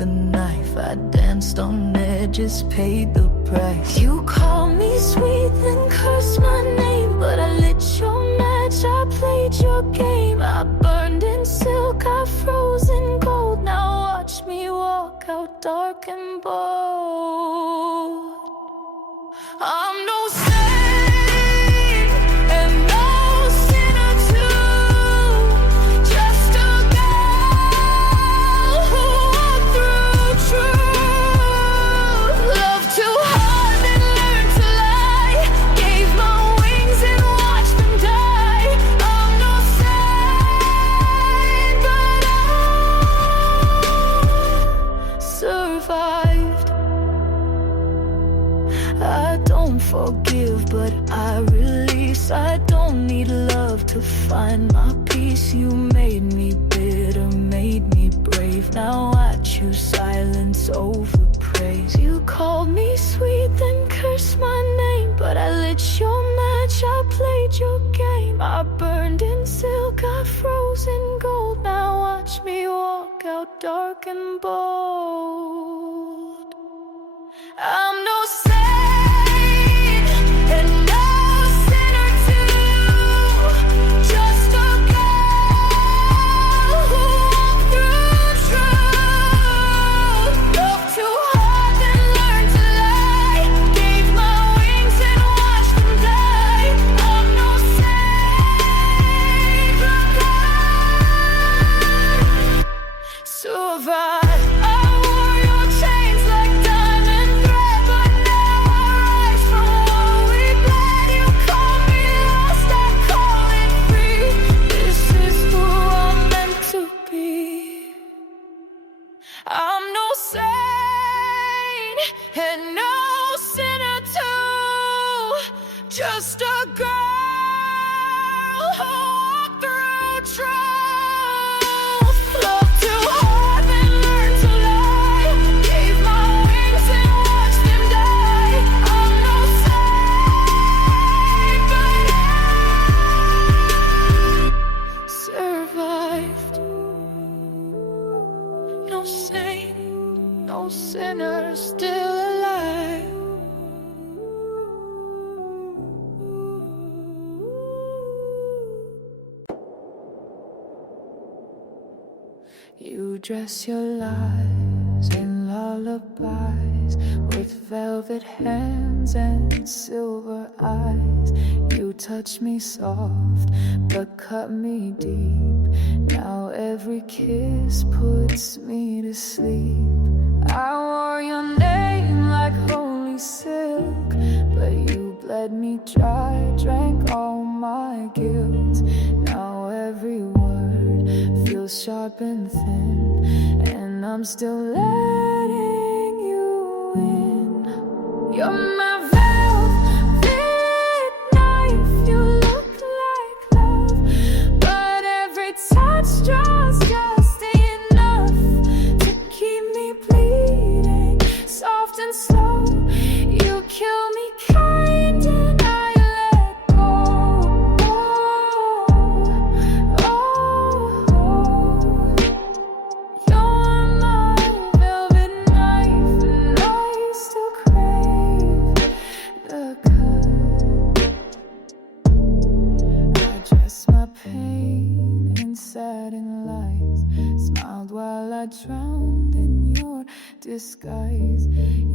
the knife. I danced on edges, paid the price. You called me sweet, then cursed my name, but I lit your match, I played your game. I burned in silk, I froze in gold. Now watch me walk out dark and bold. I'm no saint and no sinner too, just a girl who walked through truth. Loved too hard and learned to lie, gave my wings and watched them die. I'm no saint, but I survived. I don't forgive, but I release. I don't need love to find my peace. You made me bitter, made me brave. Now I choose silence over praise. You called me sweet, then cursed my name, but I lit your match, I played your game. I burned in silk, I froze in gold. Now watch me walk out dark and bold. I'm no saint and no sinner too, just a girl who walked through truth. Loved too hard and learned to lie, gave my wings and watched them die. I'm no saint, but I survived. I'm no saint and no sinner too, just a girl who walked through truth. Loved too hard and learned to lie, gave my wings and watched them die. I'm no saint, but I survived. No saint, no sinner, still alive. You dress your lies in lullabies, with velvet hands and silver eyes. You touch me soft, but cut me deep. Now every kiss puts me to sleep. I wore your name like holy silk, but you bled me dry, drank all my guilt. Now every word feels sharp and thin, and I'm still letting you in. You're my velvet knife, you look like love, but every touch draws just enough to keep me bleeding, soft and slow. You kill me kind and I let go. You're my velvet knife and I still crave the cut. I dress my pain in satin lies, smiled while I drowned in your disguise.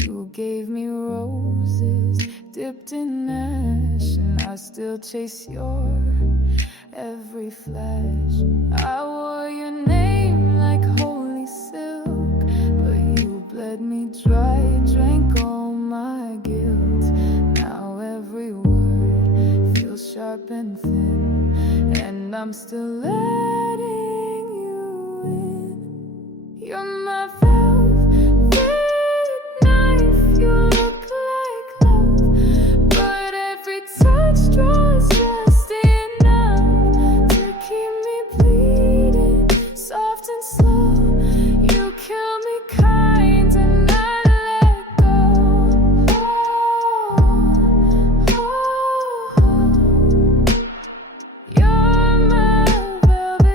You gave me roses dipped in ash, and I still chase your every flash. I wore your name like holy silk, but you bled me dry, drank all my guilt. Now every word feels sharp and thin, and I'm still letting you in. You're my velvet knife, you look like love, but every touch draws just enough to keep me bleeding, soft and slow. You kill me kind and I let go. You're my velvet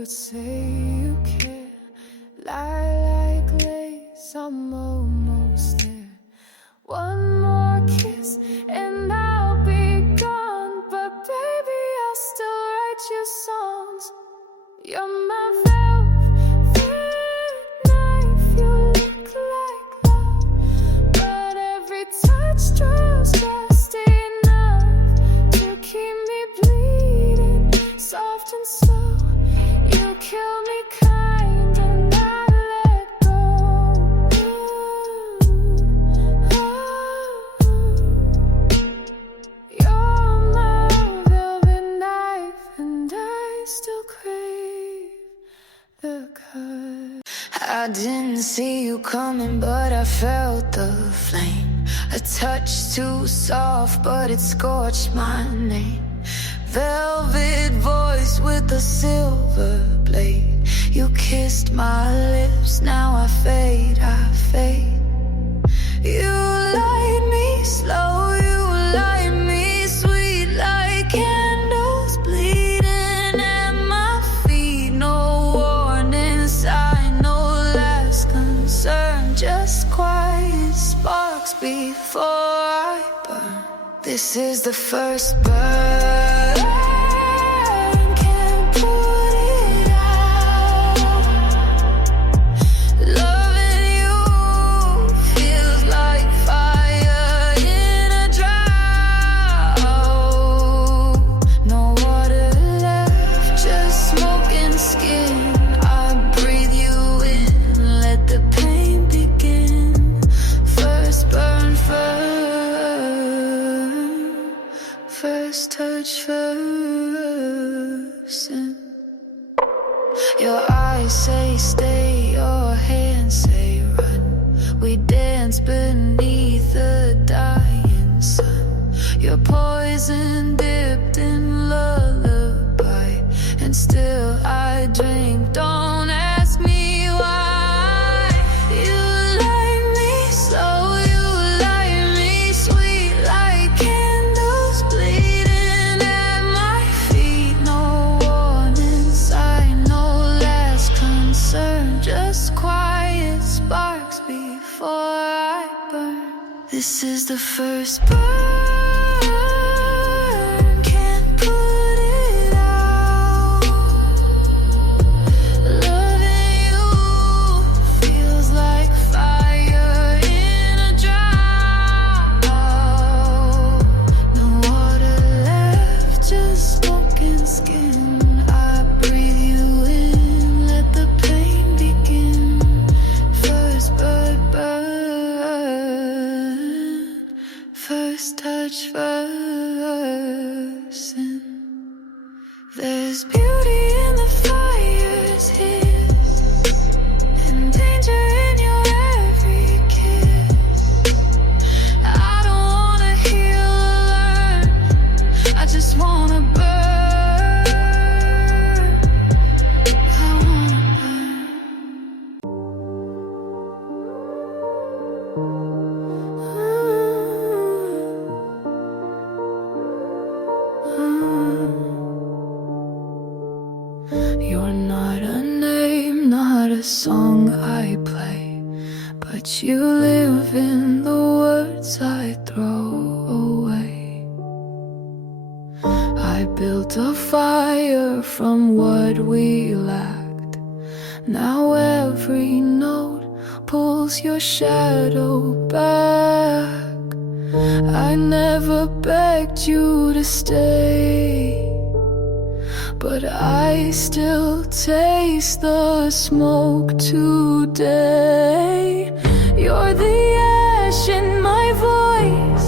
but say you care. Lie like lace, I'm almost there. One more kiss and I'll be gone, but baby, I'll still write you songs. You're my velvet knife, you look like love, but every touch draws just enough to keep me bleeding, soft and slow. You kill me kind and not let go. You're my velvet knife and I still crave the cut. I didn't see you coming, but I felt the flame. A touch too soft, but it scorched my name. Velvet voice with a silver blade. You kissed my lips, now I fade, I fade. You light me slow, you light me sweet, like candles bleeding at my feet. No warning sign, no last concern, just quiet sparks before I burn. This is the first burn, can't put it out. Loving you feels like fire in a drought. No water left, just smoke and skin. I breathe you in, let the pain begin. First burn, first touch, first sin. Your eyes say stay, your hands say run. We dance beneath the dying sun. Your poison dipped in lullaby, and still I drink. Don't ask me why. You light me slow, you light me sweet, like candles bleeding at my feet. No warning sign, no last concern, just quiet sparks before I burn. This is the first burn, can't put it out. Loving you feels like fire in a drought. No water left, just smoke and skin. I breathe you in, let the pain begin. First burn, first touch, first sin. There's beauty in the fire's hiss, and danger in your every kiss. I don't wanna heal or learn, I just wanna burn. I wanna burn. You're not a name, not a song I play, but you live in the words I throw away. I built a fire from what we lacked. Now every note pulls your shadow back. I never begged you to stay, but I still taste the smoke today. You're the ash in my voice,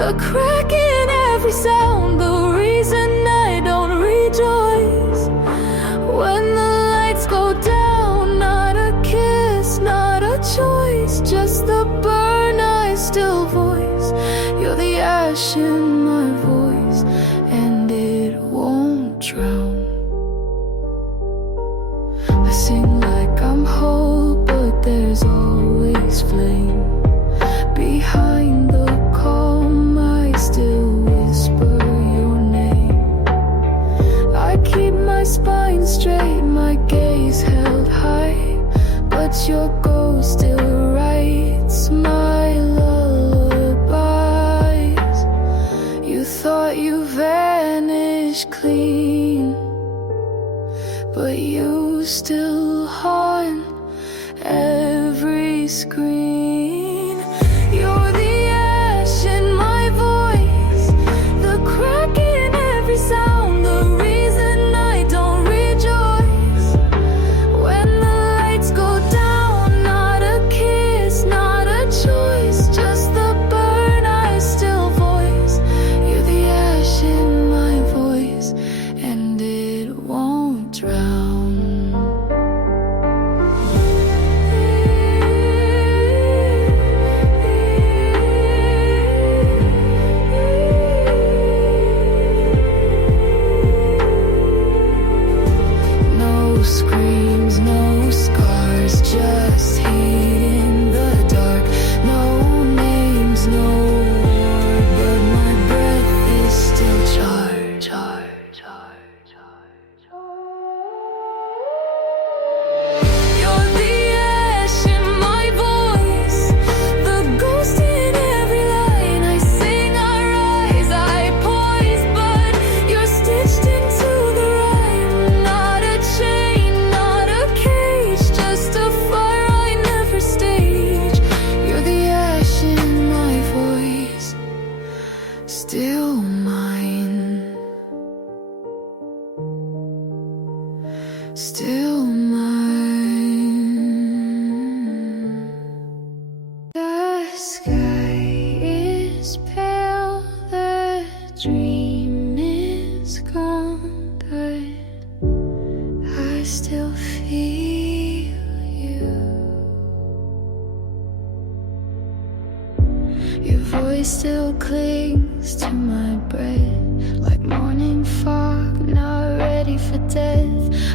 the crack in every sound, the reason I don't rejoice when the lights go down. Not a kiss, not a choice, just the burn I still voice. You're the ash in my voice, and it won't drown. I sing like I'm whole, but there's always flame. Behind the calm, I still whisper your name. I keep my spine straight, my that your ghost still writes my lullabies. You thought you vanished clean, but you still haunt every screen. You're the ash in my voice, the crack in every sound, the reason I don't rejoice when the lights go down. Not a kiss, not a choice, just the burn I still voice. You're the ash in my voice, and it won't drown. No screams, no scars, just heat in the dark. No names, no war, but my breath is still charged. You're the ash in my voice, the ghost in every line. I sing, I rise, I poise, but you're stitched into the rhyme. Not a chain, not a cage, just a fire I never stage. You're the ash in my voice, still mine, still mine. The sky is pale, the dream is gone, but I still feel you. Your voice still clings to my breath, like morning fog, not ready for death.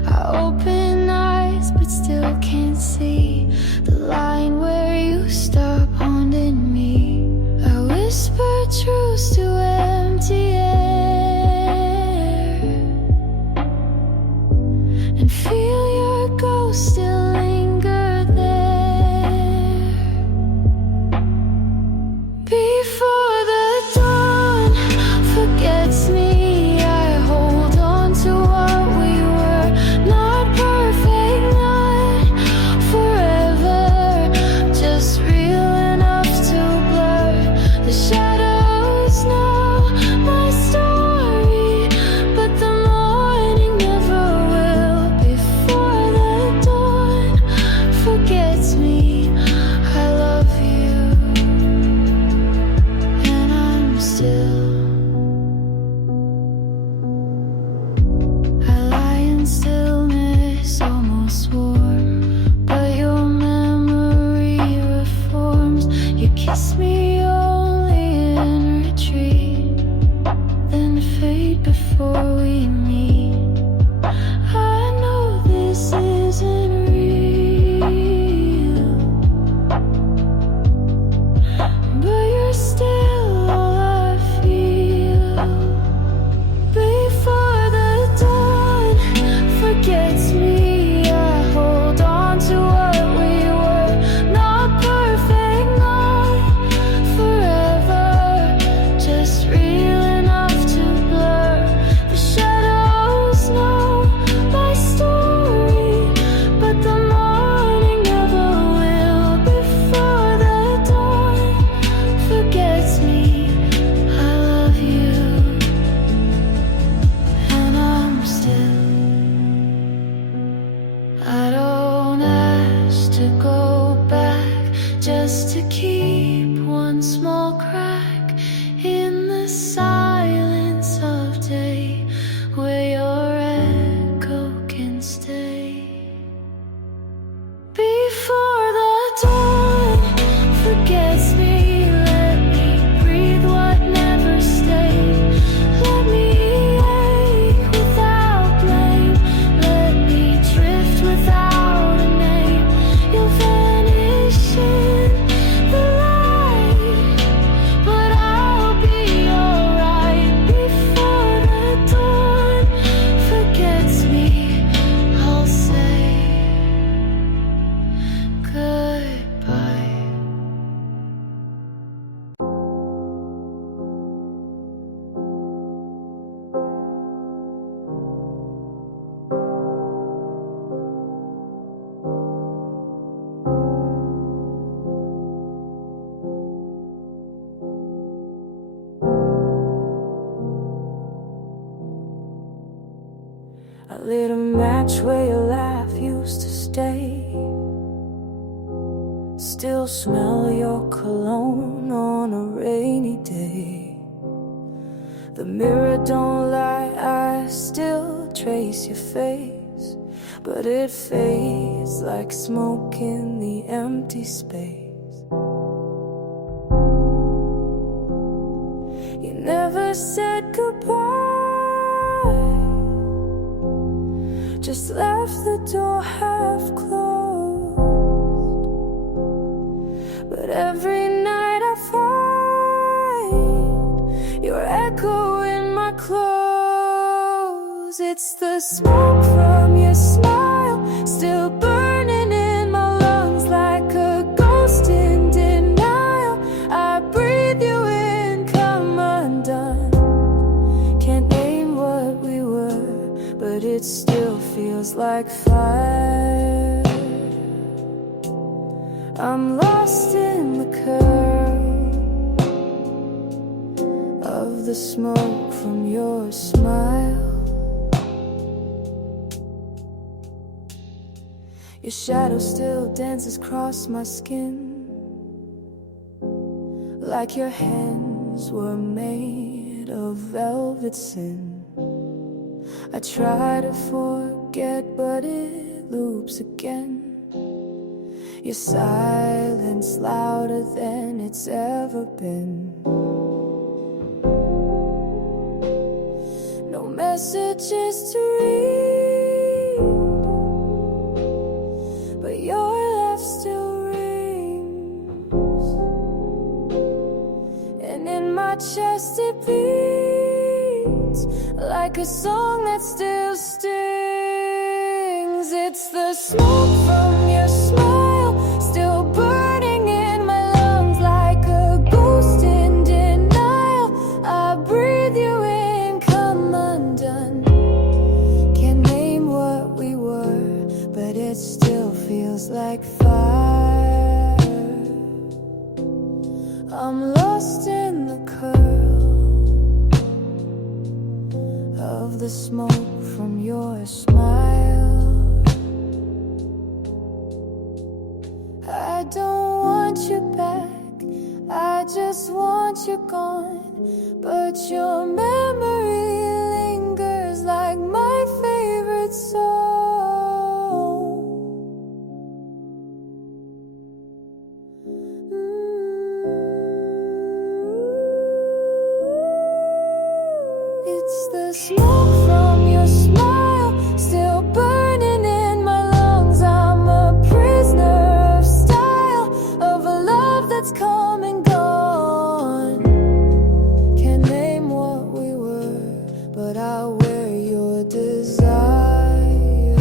I open eyes, but still can't see the line where you stop haunting me. I whisper truths to empty air, and feel your ghost still linger there. Before the dawn forgets me, I hold on to what we were. Not perfect, not forever, just real enough to blur. The shadows know my story, but the morning never will. Before the dawn forgets me, I love you, and I'm still. I lie in stillness, almost warm, but your memory reforms. You kiss me only in retreat, then fade before we meet. I know this isn't real, but you're still all I feel. Before the dawn forgets me, I hold on to what we were. Not perfect, not forever, just real enough to blur. The shadows know my story, but the morning never will. Before the dawn forgets me, I love you, and I'm still. I don't ask to go back, just to keep one small crack in the silence of day, where your echo can stay. Before the dawn forgets me, let me breathe what never stayed. Let me ache without blame, let me drift without a name. You'll match where your laugh used to stay. Still smell your cologne on a rainy day. The mirror don't lie, I still trace your face, but it fades like smoke in the empty space. You never said goodbye, just left the door half closed. But every night I find your echo in my clothes. It's the smoke from your smile, still burning in my lungs like a ghost in denial. I breathe you in, come undone. Can't name what we were, but it still feels like fire. I'm lost in the curl of the smoke from your smile. Your shadow still dances across my skin, like your hands were made of velvet sin. I try to forget, but it loops again. Your silence louder than it's ever been. No messages to read, but your laugh still rings, and in my chest it beats like a song that still stings. It's the smoke from your smile, still burning in my lungs like a ghost in denial. I breathe you in, come undone. Can't name what we were, but it still feels like fire. I'm lost in the curl of the smoke from your smile. I don't want you back, I just want you gone. But your memory lingers like my favorite song. It's the smoke from your smile, still burning in my lungs. I'm a prisoner of style, of a love that's come and gone. Can't name what we were, but I'll wear your desire.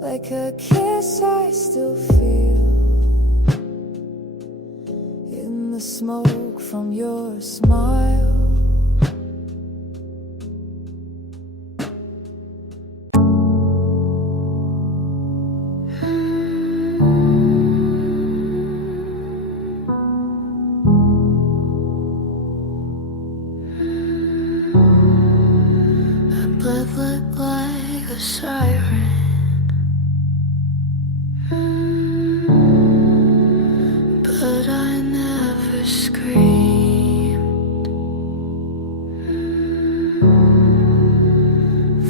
Like a kiss I still feel in the smoke from your smile. Blood looked like a siren, but I never screamed.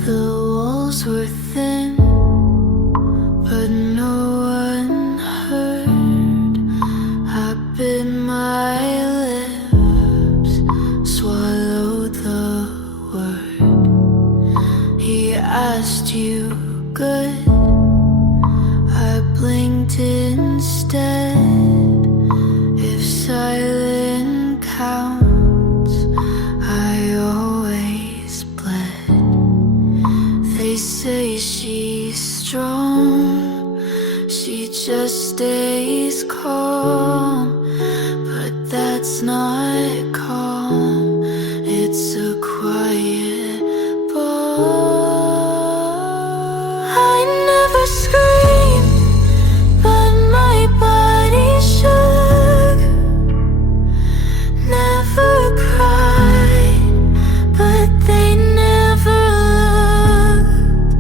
The walls were thin, but no one heard. I bit my lips, swallowed the word. He asked you good, I blinked instead. If silent counts, I always bled. They say she's strong, she just stays calm, but that's not calm, it's a quiet bomb. I never screamed, but my body shook. Never cried, but they never looked.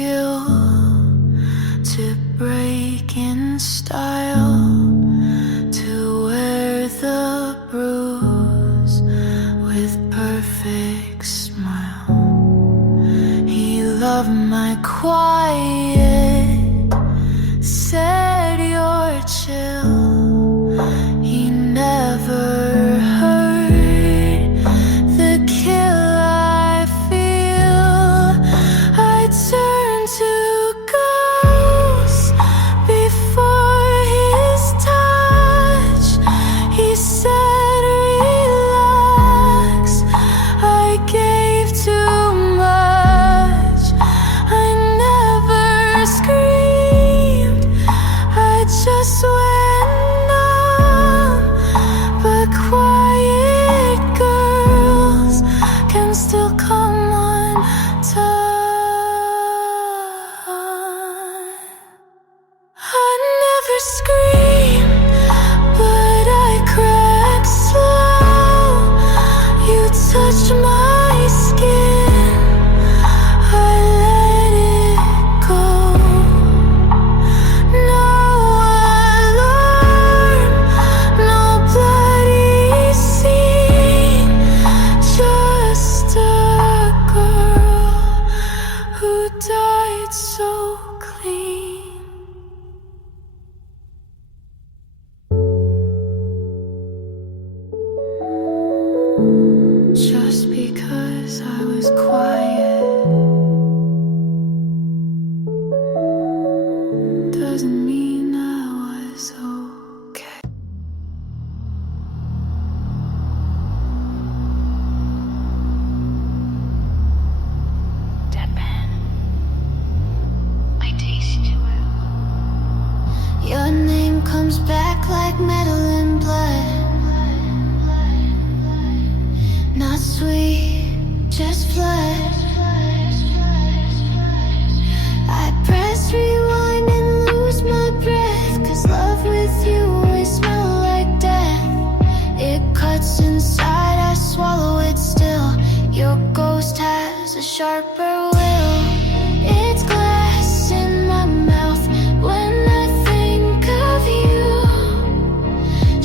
skill to break in style, to wear the bruise with perfect smile. He loved my quiet, said you're chill. He never heard the kill I feel. I turn to ghosts before his touch. He said relax, I gave too much. I never screamed, I just went numb. But quiet girls can still come undone. I never screamed, but I cracked slow. You touched my skin, I let it go. No alarm, no bloody scene, just a girl who died so clean. Just because I was quiet doesn't mean I was okay. Deadpan, I taste you. Your name comes back like metal and blood. Not sweet, just flood. I press rewind and lose my breath, 'cause love with you always smell like death. It cuts inside, I swallow it still. Your ghost has a sharper will. It's glass in my mouth when I think of you.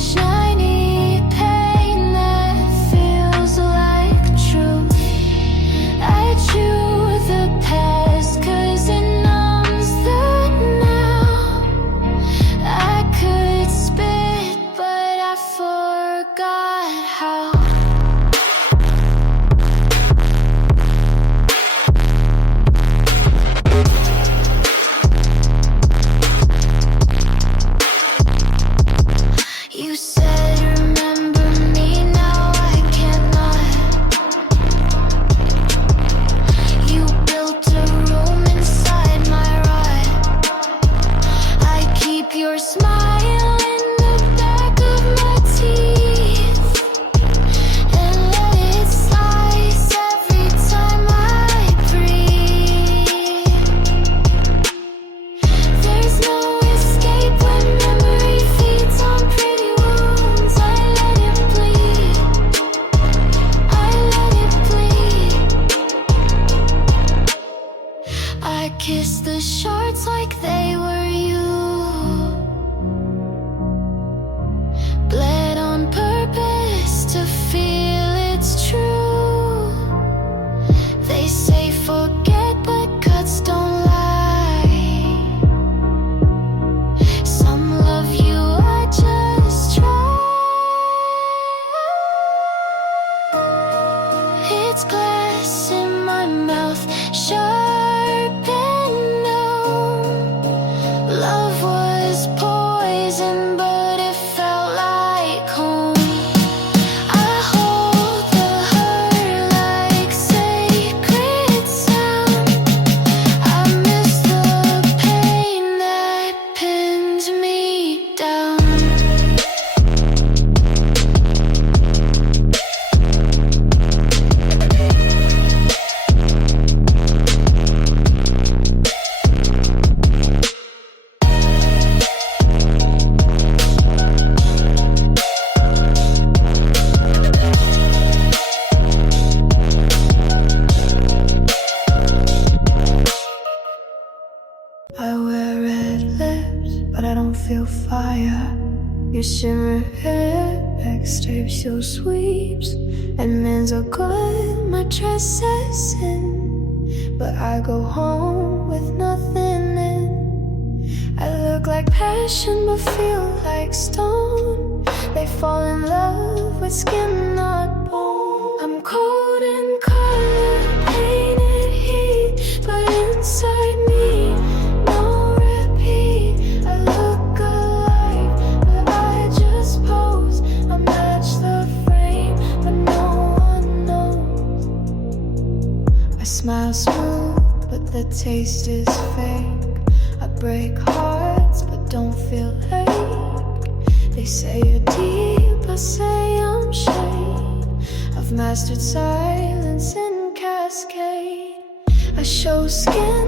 Shiny pain that feels like truth. I chew the past 'cause it numbs the now. I could spit, but I forgot how. You said remember me, now I cannot. You built a room inside my rot. I keep your smile in the back of my teeth and let it slice every time I breathe. There's no escape when memory feeds on pretty wounds. I let it bleed, I let it bleed. I kiss the shards like they were you. Bled on purpose to feel it's true. They say forget, but cuts don't lie. Some love you, I just try. It's glass in my mouth, sharp and numb. don't feel fire. Your shimmer X tapes your sweeps, and men's are good, my dress says in, but I go home with nothing in. I look like passion but feel like stone. They fall in love with skin, not bone. I'm cold in color, painted heat, but inside me, no repeat. I look alive, but I just pose. I match the frame, but no one knows. I smile smooth, but the taste is fake. I break hearts, but don't feel ache. They say you're deep, I say I'm shade. I've mastered silence in cascade. I show skin,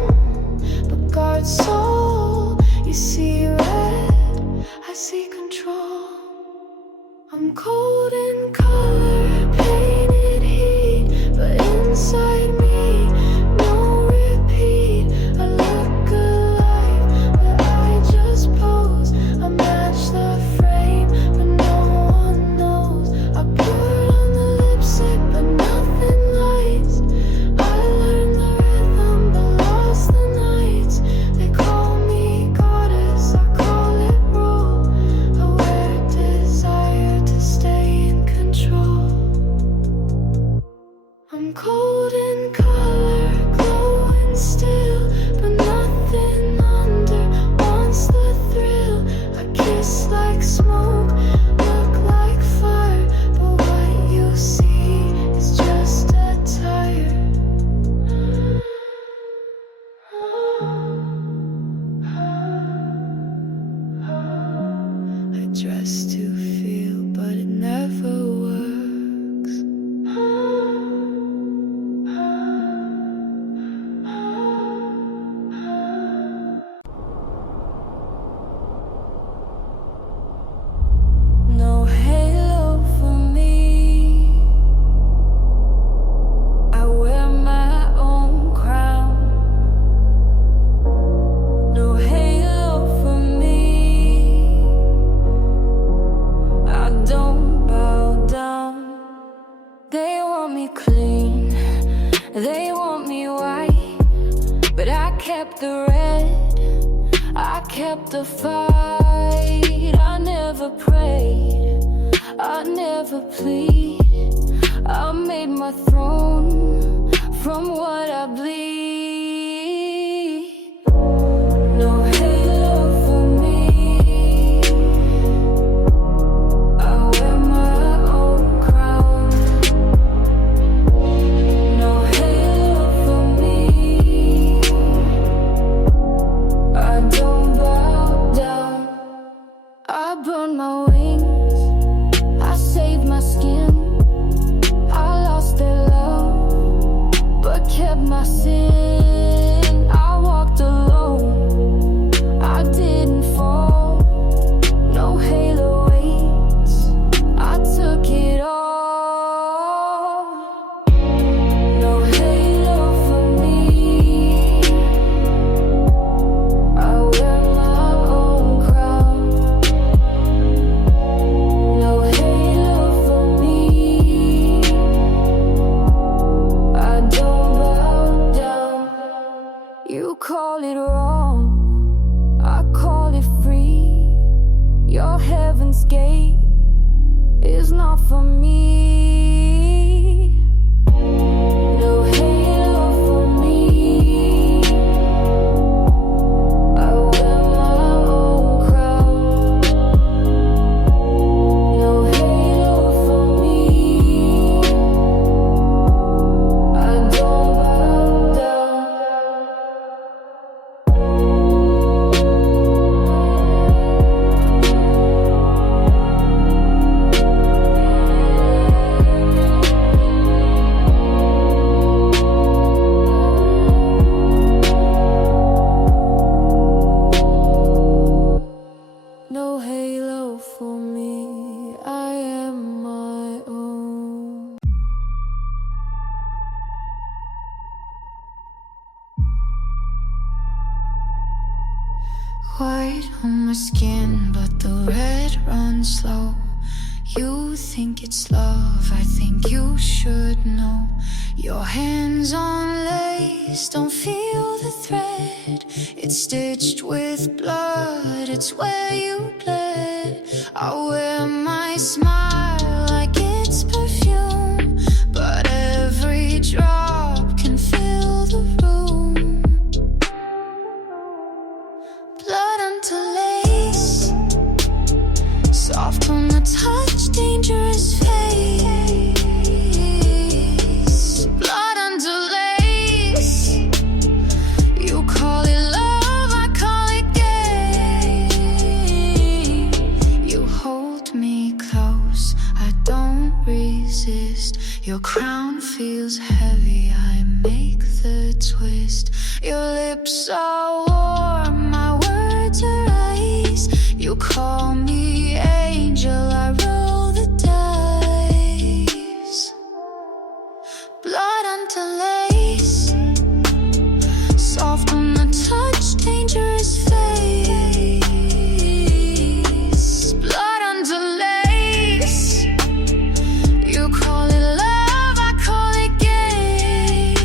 but guard soul. You see red, I see control. I'm cold in color, painted heat, but inside me, no repeat. I look alive, but I just pose. I match the frame, but no one knows. I poured on the lipstick, but nothing lights. I learned the rhythm, but lost the nights. They call me goddess, I call it rule. I wear desire to stay in control. I'm cold in color, glowing still, but nothing under wants the thrill. I kiss like smoke, look like fire, but what you see is just a tire. I dress to feel, but it never works. No halo for me. I wear my own crown. No halo for me. I don't bow down. They want me clean, they want me white, but I kept the red, I kept the fight. I never prayed, I never plead. I made my throne from what I bleed. No halo for me. I wear my own crown. No halo for me. I don't bow down. I burn my wings, I saved my skin. I lost their love, but kept my sin. I walked alone, I didn't fall. No halo waits, I took it all. No halo for me. I wear my own crown. No halo for me. I don't bow down. You call it wrong, I call it free. Your heaven's gate is not for me. No halo for me. I wear my own crown. No halo for me. I don't bow down. white on my skin, but the red runs slow. You think it's love, I think you should know. Your hands on lace, don't feel the thread. It's stitched with blood, it's where you bled. I wear my smile like it's perfume, but every drop can fill the room. Blood onto lace, soft on the touch, dangerous face. Blood onto lace, you call it love, I call it game. You hold me close, I don't resist. Your crown feels heavy, I make the twist. Your lips are warm, my words are ice. You call me angel, I roll the dice. Blood onto lace, soft on the touch, dangerous face. Blood onto lace, you call it love, I call it game.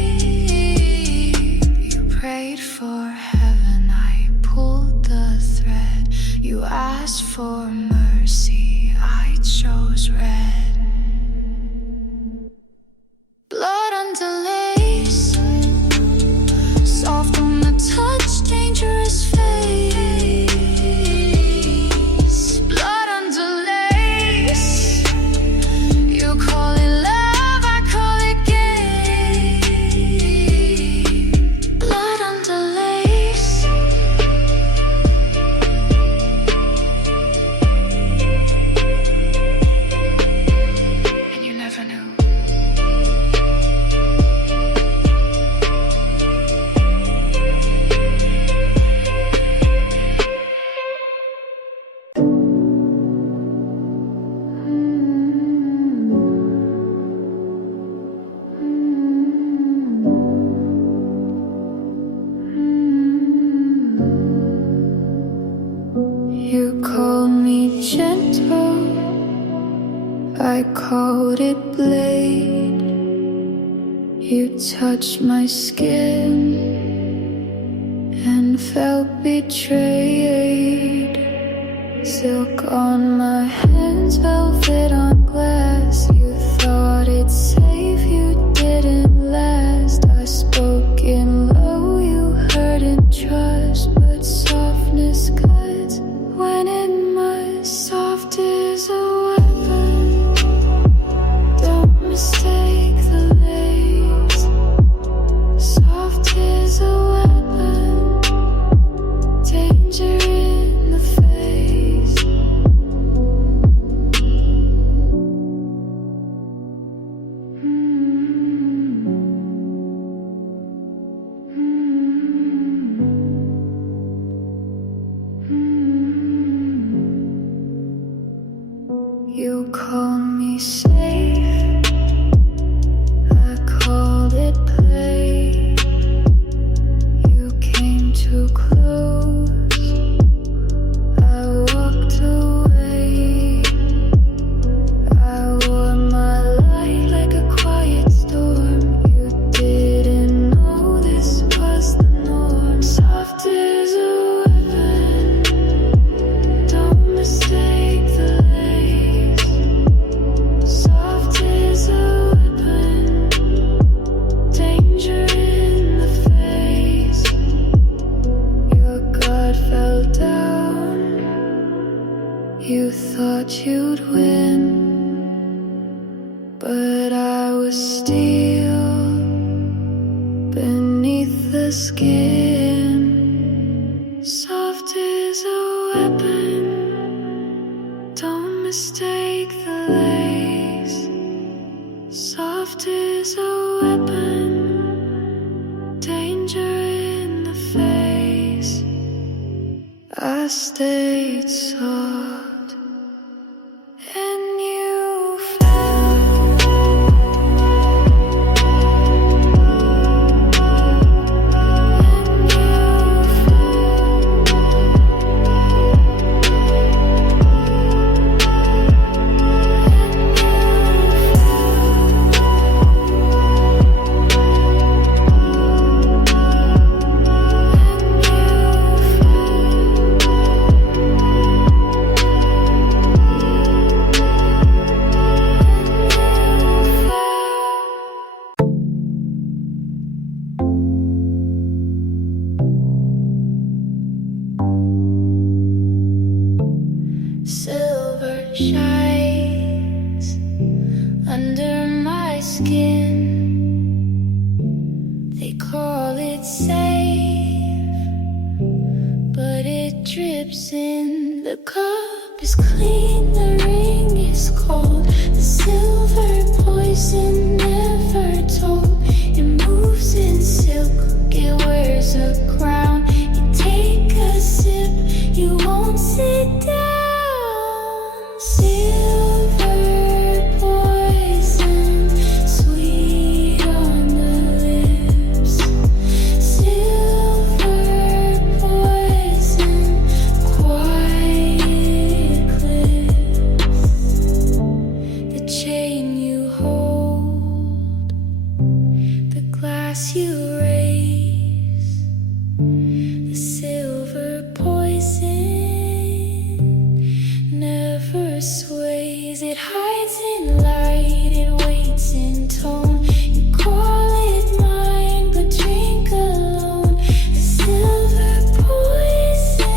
You prayed for heaven, I pulled the thread. You asked for mercy, I chose red. Blood onto lace, soft on the touch, dangerous face. Blood onto lace, you call it love, I call it game. Blood onto lace. And you never knew. You called me gentle, I called it blade. You touched my skin and felt betrayed. Silk on my hands, velvet on glass. You thought it'd save, you didn't last. I spoke in low, you heard in trust, but softness cuts when it must. Soft is a weapon, don't mistake the lace. Soft is a weapon, danger in the face. You call me safe, I called it play. You came too close, I walked away. I wore my light like a quiet storm. You didn't know this was the norm. Soft is a weapon, don't mistake the lace. Soft is a weapon, danger in the face. Your guard fell down, you thought you'd win, but I was steel beneath the skin. Soft is a weapon, don't mistake the lace. Soft is a weapon, danger in the face. I stayed soft and you fell. And you fell. shines under my skin. They call it safe, but it drips in. The cup is clean, the ring is cold. The silver poison never told. It moves in silk, it wears a crown. You take a sip, you won't sit down. Silver poison, sweet on the lips. Silver poison, quiet cliffs. The chain you hold, the glass you raise, the silver poison never sways. It hides in light, it waits in tone. You call it mine, but drink alone. The silver poison,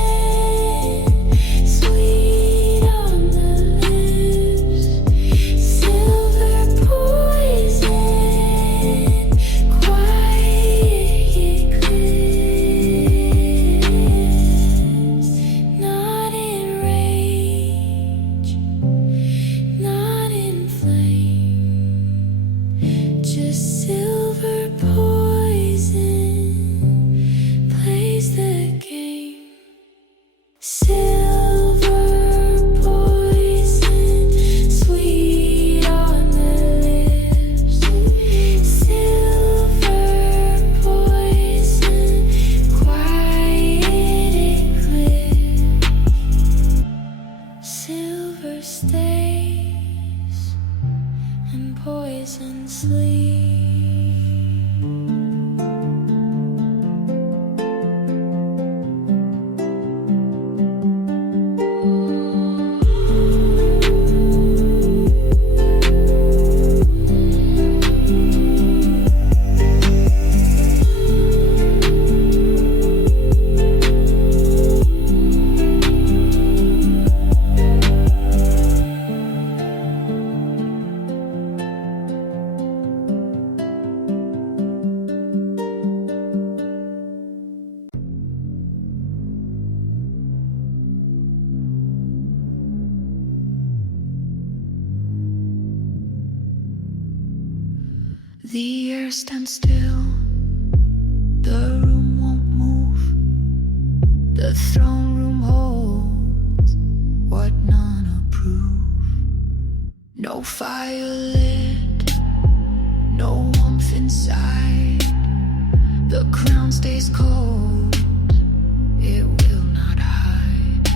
sweet on the lips. Silver poison, quiet cliffs. Not in rage, not in flame, just silver poison plays the game. Silver poison, sweet on the lips. Silver poison, quiet eclipse. Silver stays and poison sleep. The air stands still, the room won't move. The throne room holds what none approve. No fire lit, no warmth inside. The crown stays cold, it will not hide.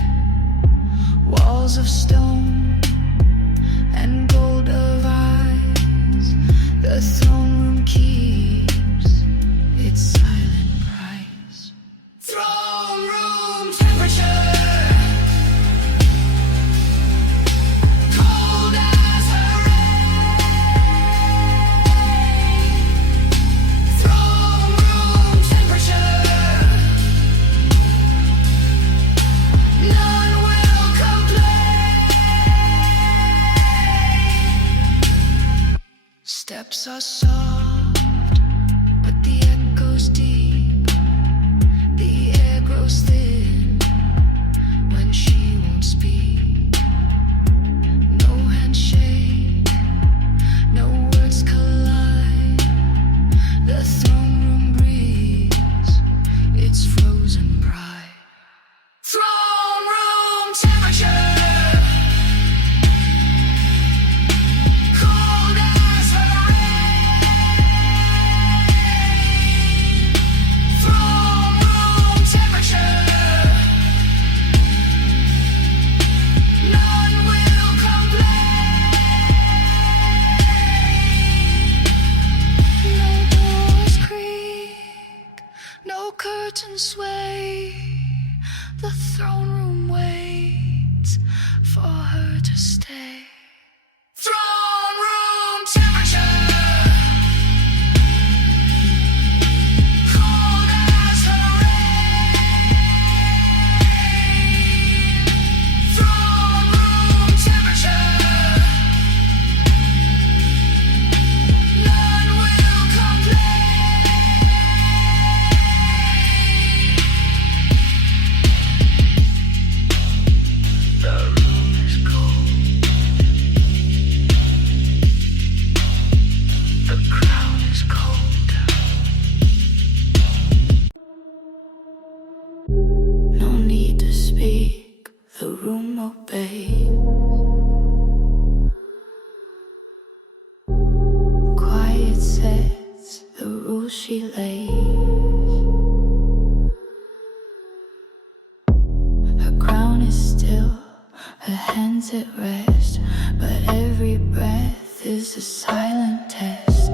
Walls of stone and gold of eyes. The throne room keeps its silent price. Throne room temperature, cold as her rain. Throne room temperature, none will complain. Steps are soft, but the echo's deep. The air grows thin when she won't speak. No handshake, no words collide. The throne room breeze, it's frozen pride. Throne room temperature, cold as her rain. Throne room temperature, none will complain. No doors creak, no curtains sway. The throne room waits for her to stay. Throne room temperature, cold as her rain. Throne room temperature. No need to speak, the room obeys. Quiet sets the rules she lays. Her crown is still, her hands at rest, but every breath is a silent test.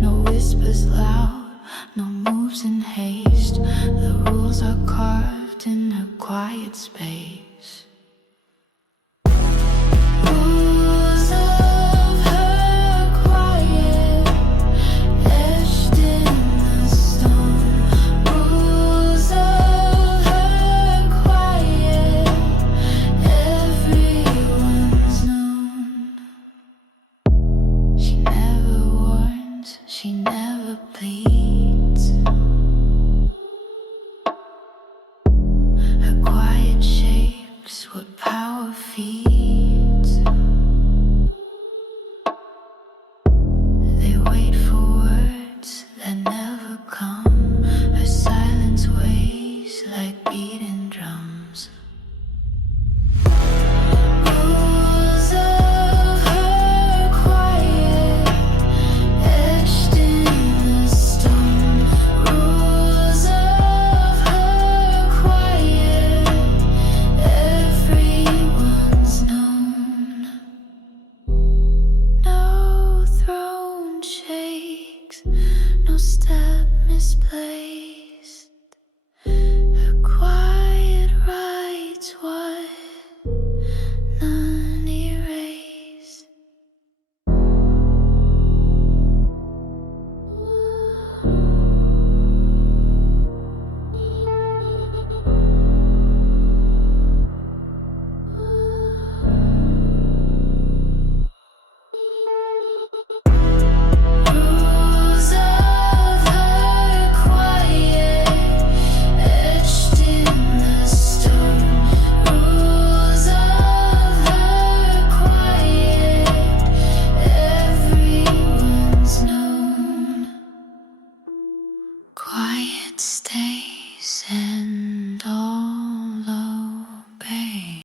No whispers loud, no moves in haste. The rules are carved in her quiet space.